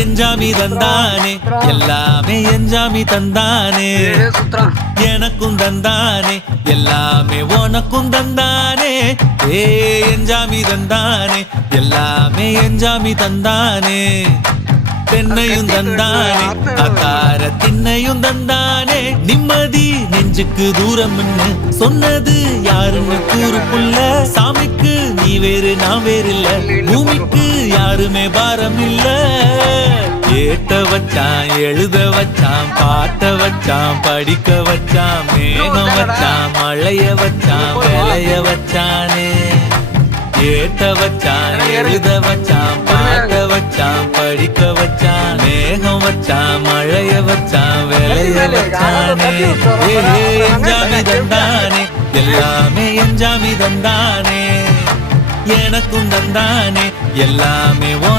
எஞ்சாமி தந்தானே எல்லாமே எஞ்சாமி தந்தானே எனக்கும் தந்தானே எல்லாமே உனக்கும் தந்தானே ஏ எஞ்சாமி தந்தானே எல்லாமே எஞ்சாமி தந்தானே தென்னையும் தந்தானே அக்கார திண்ணையும் தந்தானே நிம்மதி நெஞ்சுக்கு தூரம்னு சொன்னது யாருன்னு கூறுக்குள்ள சாமிக்கு நீ வேறு நான் வேறு இல்ல பூமிக்கு யாருமே பாரம் இல்ல ஏத்த வச்சான் எழுத வச்சான் பாட்ட வச்சான் படிக்க வச்சான் மேகம் வச்சான் மழைய வச்சான் வேலைய வச்சானே ஏத்த வச்சான் எழுத வச்சான் பாட்ட வச்சான் படிக்க வச்சான் மேகம் வச்சான் மழைய வச்சான் வேலைய வச்சானே எஞ்சாமி தந்தானே எல்லாமே எஞ்சாமி தந்தானே எனக்கும் தந்தானே எல்லாமே